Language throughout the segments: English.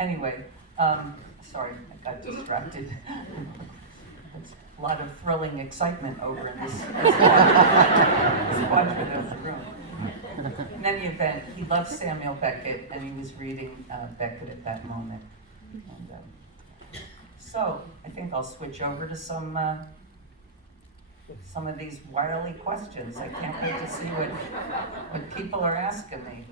Anyway, sorry, I got distracted. There's a lot of thrilling excitement over in this quadrant of the room. In any event, he loved Samuel Beckett, and he was reading Beckett at that moment. And, so I think I'll switch over to some of these wily questions. I can't wait to see what people are asking me.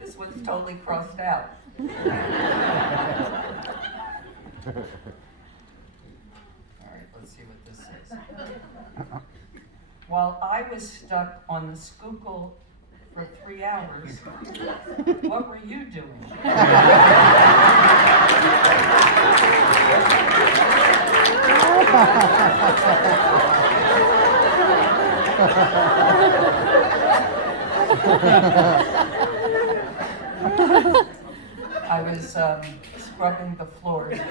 This one's totally crossed out. All right, let's see what this is. While I was stuck on the Schuylkill for 3 hours, what were you doing? I was scrubbing the floors with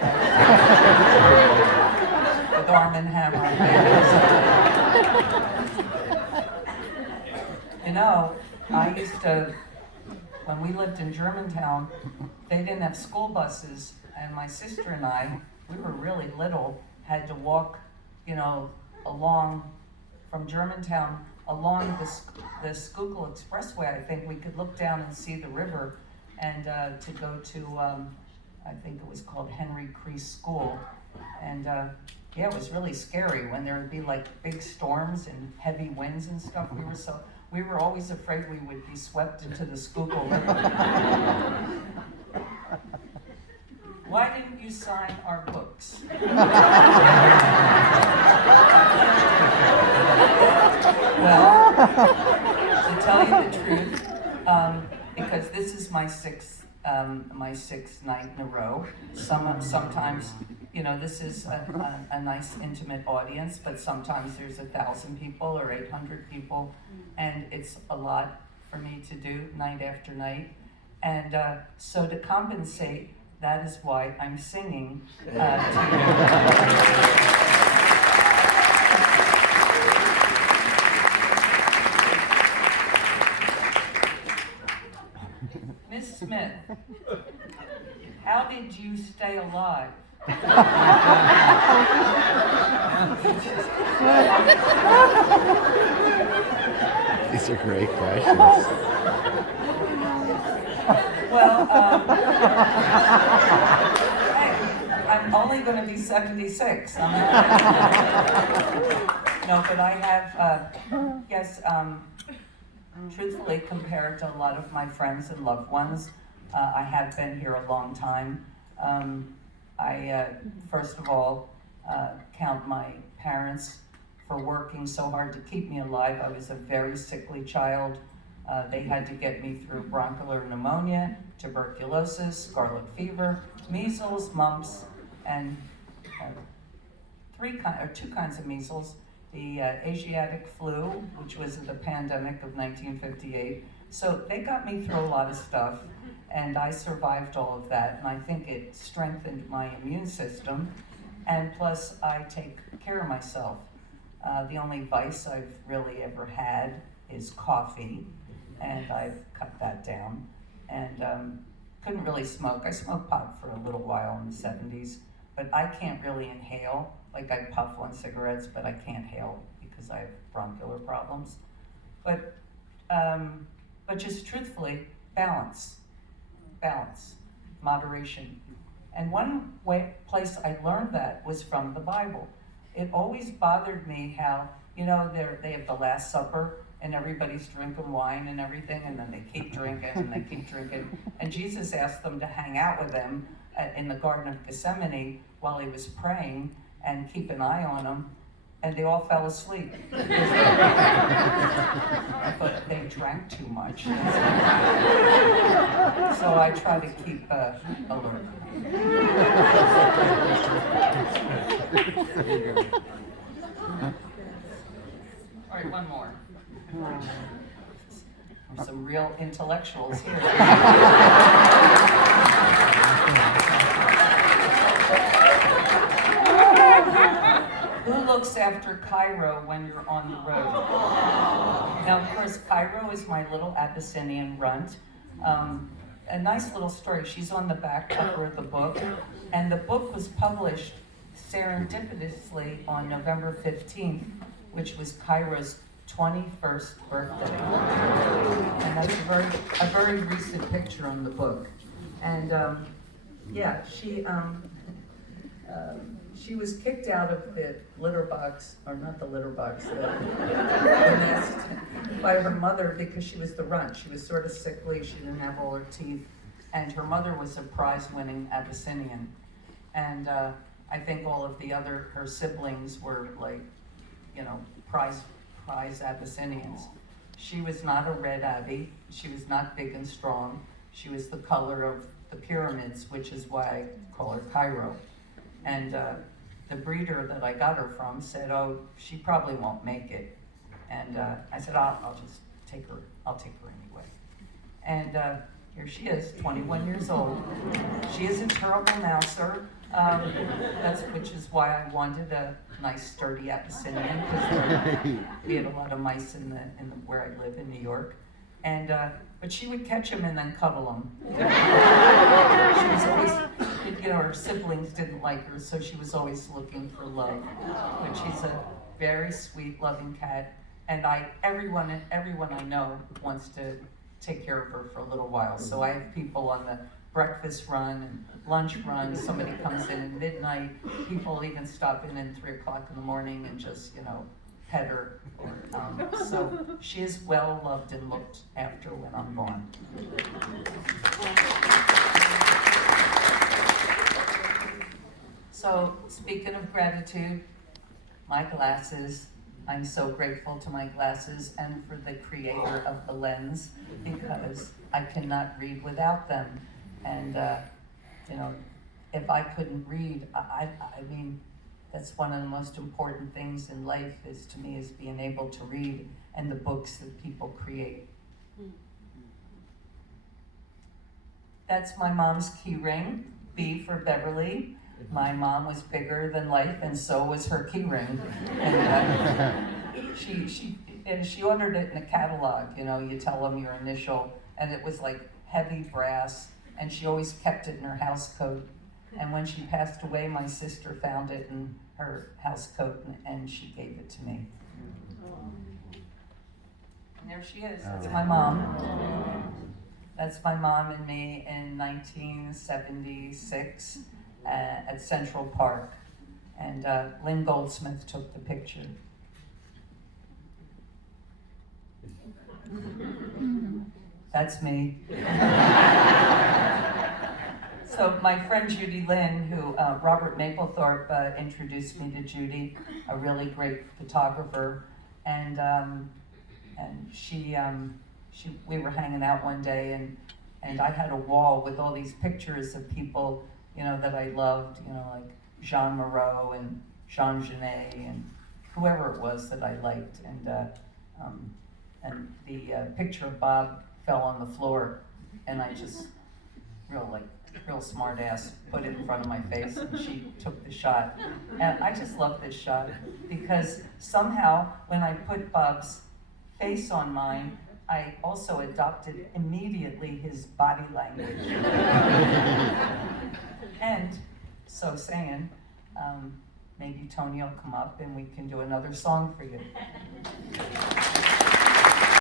Arm & Hammer. You know, I used to, when we lived in Germantown, they didn't have school buses, and my sister and I, we were really little, had to walk, you know, along from Germantown, along the Schuylkill Expressway. I think we could look down and see the river, and to go to, I think it was called Henry Crease School. And yeah, it was really scary when there would be like big storms and heavy winds and stuff. We were always afraid we would be swept into the Schuylkill River. Why didn't you sign our books? Well, to tell you the truth, because this is my sixth night in a row. Sometimes, you know, this is a nice intimate audience, but sometimes there's 1,000 people or 800 people, and it's a lot for me to do night after night. And so to compensate, that is why I'm singing to you. Miss Smith, how did you stay alive? These are great questions. Well, hey, I'm only going to be 76. No, but I have, yes, truthfully, compared to a lot of my friends and loved ones, I have been here a long time. I, first of all, count my parents for working so hard to keep me alive. I was a very sickly child. They had to get me through bronchial pneumonia, tuberculosis, scarlet fever, measles, mumps, and two kinds of measles. The Asiatic flu, which was the pandemic of 1958. So they got me through a lot of stuff, and I survived all of that, and I think it strengthened my immune system, and plus I take care of myself. The only vice I've really ever had is coffee, and I've cut that down, and couldn't really smoke. I smoked pot for a little while in the 70s, but I can't really inhale. Like I puff on cigarettes, but I can't inhale because I have bronchial problems. But just truthfully, balance, moderation. And one place I learned that was from the Bible. It always bothered me how, you know, they have the Last Supper and everybody's drinking wine and everything, and then they keep drinking and they keep drinking. And Jesus asked them to hang out with him in the Garden of Gethsemane while he was praying and keep an eye on them, and they all fell asleep. But they drank too much. So I try to keep alert. All right, one more. There's some real intellectuals here. Who looks after Cairo when you're on the road? Now, of course, Cairo is my little Abyssinian runt. A nice little story. She's on the back cover of the book, and the book was published serendipitously on November 15th, which was Cairo's 21st birthday. And that's a very recent picture on the book. And yeah, she was kicked out of the litter box, or not the litter box, the nest, by her mother because she was the runt. She was sort of sickly, she didn't have all her teeth, and her mother was a prize-winning Abyssinian. And I think all of her siblings were like, you know, prize Abyssinians. She was not a red Abbey, she was not big and strong, she was the color of the pyramids, which is why I call her Cairo. And the breeder that I got her from said, "Oh, she probably won't make it." And I said, I'll just take her, I'll take her anyway. And here she is, 21 years old. She is a terrible mouser, which is why I wanted a nice sturdy Abyssinian, because we had a lot of mice in the where I live in New York. And but she would catch them and then cuddle them. She was always, you know, her siblings didn't like her, so she was always looking for love. But she's a very sweet, loving cat, and everyone I know wants to take care of her for a little while. So I have people on the breakfast run and lunch run. Somebody comes in at midnight. People even stop in 3 o'clock in the morning and just, you know, pet her. So she is well loved and looked after when I'm gone. So speaking of gratitude, my glasses, I'm so grateful to my glasses and for the creator of the lens, because I cannot read without them. And you know, if I couldn't read, I mean, that's one of the most important things in life is being able to read, and the books that people create. That's my mom's key ring, B for Beverly. My mom was bigger than life, and so was her key ring. And she ordered it in a catalog. You know, you tell them your initial, and it was like heavy brass, and she always kept it in her house coat. And when she passed away, my sister found it in her house coat, and she gave it to me. And there she is. That's my mom. That's my mom and me in 1976 at Central Park. And Lynn Goldsmith took the picture. That's me. So my friend Judy Lynn, who Robert Mapplethorpe introduced me to Judy, a really great photographer, and we were hanging out one day, and I had a wall with all these pictures of people, you know, that I loved, you know, like Jean Moreau and Jean Genet and whoever it was that I liked, and the picture of Bob fell on the floor, and I just real smart ass put it in front of my face, and she took the shot. And I just love this shot because somehow when I put Bob's face on mine, I also adopted immediately his body language. And so saying, maybe Tony will come up and we can do another song for you.